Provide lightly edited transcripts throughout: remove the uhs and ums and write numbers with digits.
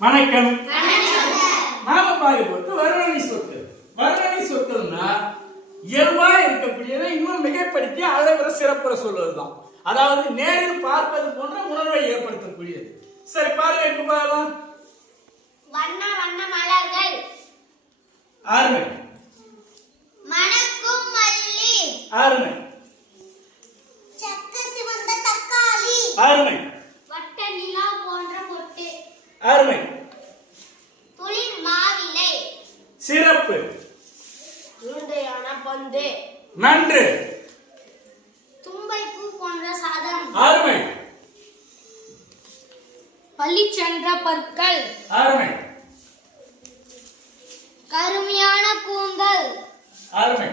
வணக்கம். நாம பார்க்க வர்ணனை சொற்கள். வர்ணனை சொற்கள்னா இயல்பா இருக்கக்கூடியதை இன்னும் மிகைப்படுத்தி அதை விட சிறப்புற சொல்வதுதான். அதாவது நேரில் பார்ப்பது போன்ற உணர்வை ஏற்படுத்தக்கூடியது. சரி பாருங்க, இப்ப பாருங்க. வண்ண வண்ண மலர்கள். அருமை. மணக்கும் மல்லி. அருமை. சக்க சிவந்த தக்காளி. அருமை. வட்ட நிலா போன்ற பொட்டு. அருமை. துளிர் மாவிலை. சிறப்பு. உருண்டையான பந்து. நன்று. தும்பை பூ போன்ற சாதம். அருமை. பளிச்சென்ற பற்கள். அருமை. கருமையான கூந்தல். அருமை.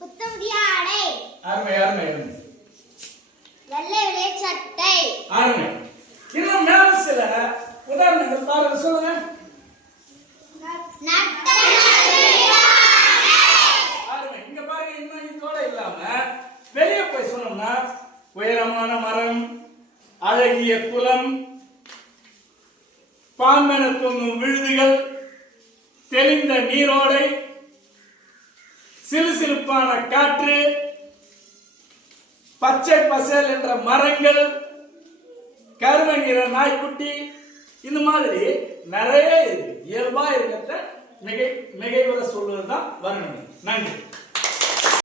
புத்தமுதிய ஆடை. அருமை அருமை அருமை. வெள்ளை வெள்ளை சட்டை. அருமை. இன்னும் மேல சில உதாரணங்கள் பாருங்க, சொல்லுங்க. அருமை. இங்க பாருங்க, இன்னும் இதோட இல்லாம வெளியே போய் சொன்னோம்னா உயரமான மரம், அழகிய குளம், பாம்பென தூங்கும் விழுதுகள், தெளிந்த நீரோடை, சிலுசிலுப்பான காற்று, பச்சை பசேல் என்ற மரங்கள், கருமை நிற நாய்க்குட்டி, இந்த மாதிரி நிறைய இருக்கு. இயல்பா இருக்கிறத மிகைவுற சொல்வதுதான் வர்ணனை. நன்றி.